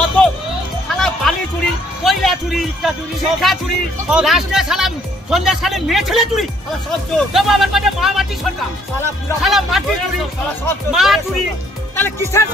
যত শালা বালি চুরি, কয়লা চুরি, শিক্ষা চুরি, লাস্টে শালা সন্ধ্যা সালে মেয়ে ছেলে চুরি, আমার মানে মা মাটি সরকার শালা মাটি চুরি, মা চুরি, তাহলে কিসের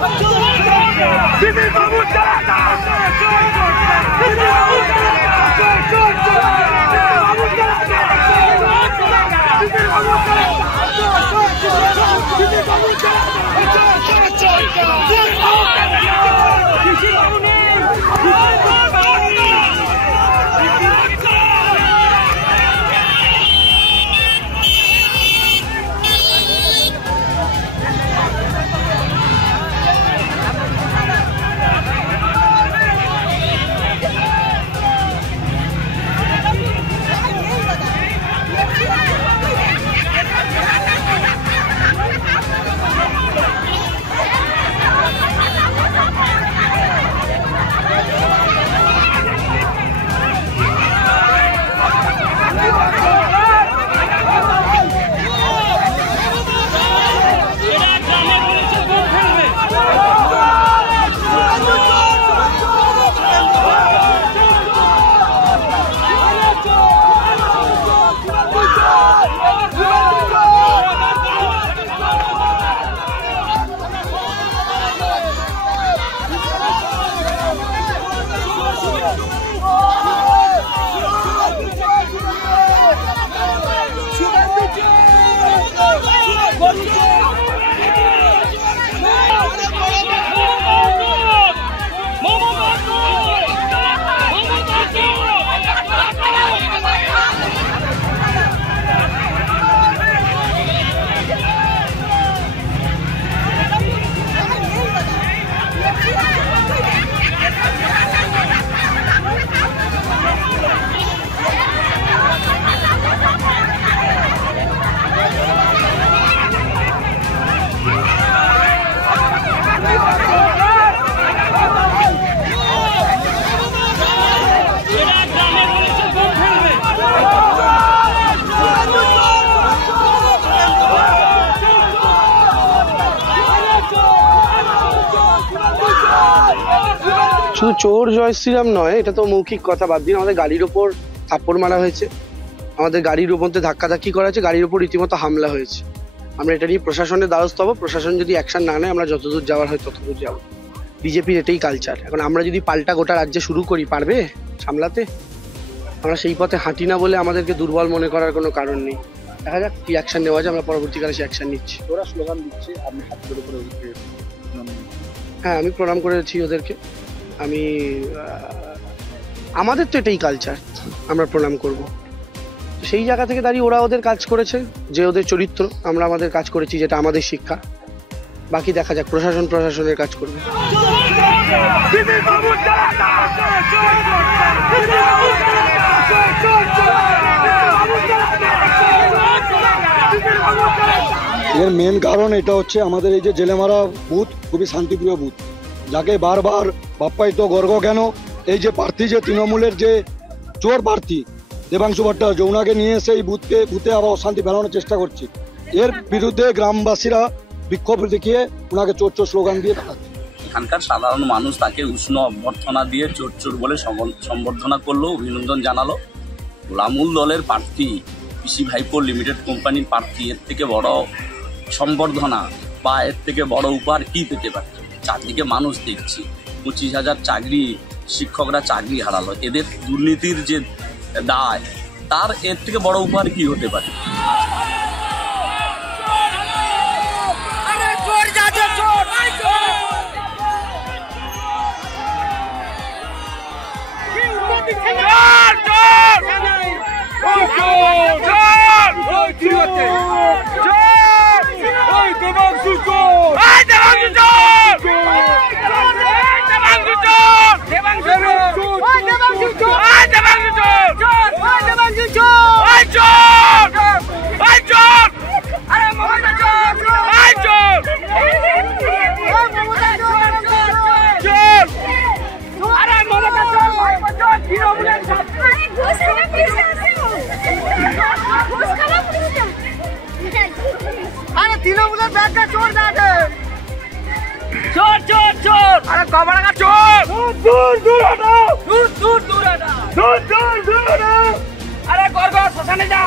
শুধু চোর জয় শ্রীরাম নয়, এটা তো মৌখিক কথা, বাদ দিন আমাদের গাড়ির ওপর থাপ্পড় মারা হয়েছে, আমাদের গাড়ির মধ্যে ধাক্কাধাক্কি করা হয়েছে, গাড়ির উপর রীতিমতো হামলা হয়েছে। আমরা এটা নিয়ে প্রশাসনের দ্বারস্থ হবো। প্রশাসন যদি অ্যাকশন না নেয় আমরা যতদূর যাওয়ার হয় ততদূর যাবো। বিজেপির এটাই কালচার। এখন আমরা যদি পাল্টা গোটা রাজ্যে শুরু করি, পারবে সামলাতে? আমরা সেই পথে হাঁটি না বলে আমাদেরকে দুর্বল মনে করার কোনো কারণ নেই। দেখা যাক কি অ্যাকশন নেওয়া যায়, আমরা পরবর্তীকালে সেই অ্যাকশন নিচ্ছি। ওরা স্লোগান দিচ্ছে, আপনি হাত ধরে করে হ্যাঁ, আমি প্রণাম করেছি ওদেরকে। আমাদের তো এটাই কালচার, আমরা প্রণাম করব। সেই জায়গা থেকে দাঁড়িয়ে ওরা ওদের কাজ করেছে, যে ওদের চরিত্র, আমরা আমাদের কাজ করেছি, যেটা আমাদের শিক্ষা। বাকি দেখা যাক, প্রশাসনের কাজ করবে। এর মেন কারণ এটা হচ্ছে আমাদের এই যে জেলেমারা বুথ খুবই শান্তিপ্রিয় বুথ, যাকে বারবার বাপ্পায়িত গর্গ কেন এই যে প্রার্থী, যে তৃণমূলের যে চোর প্রার্থী দেবাংশু ভট্টাচার্য, ওনাকে নিয়ে এসে এই বুথে আবার অশান্তি ফেলানোর চেষ্টা করছে। এর বিরুদ্ধে গ্রামবাসীরা বিক্ষোভ দেখিয়ে ওনাকে চোর চোর স্লোগান দিয়ে দেখাচ্ছে। এখানকার সাধারণ মানুষ তাকে উষ্ণ অভ্যর্থনা দিয়ে চোর চোর বলে সম্বর্ধনা করলো, অভিনন্দন জানালো। গোলামুল দলের প্রার্থী, পিসি ভাইপো লিমিটেড কোম্পানির প্রার্থী, এর থেকে বড় সম্বর্ধনা বা এর থেকে বড় উপহার কি পেতে পারে? চারদিকে মানুষ দেখছি, 25,000 চাকরি, শিক্ষকরা চাকরি হারালো। এদের দুর্নীতির যে দায়, তার এর থেকে বড় উপহার কি হতে পারে? তৃণমূলের ব্যাগটা চোর, চোর চোর চোর, আরে কবর চোর। আরে গর্গ শ্মশানে যা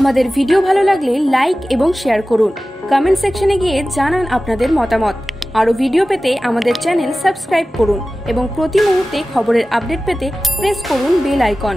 আমাদের ভিডিও ভালো লাগলে লাইক এবং শেয়ার করুন। কমেন্ট সেকশনে গিয়ে জানান আপনাদের মতামত। আরও ভিডিও পেতে আমাদের চ্যানেল সাবস্ক্রাইব করুন এবং প্রতি মুহূর্তে খবরের আপডেট পেতে প্রেস করুন বেল আইকন।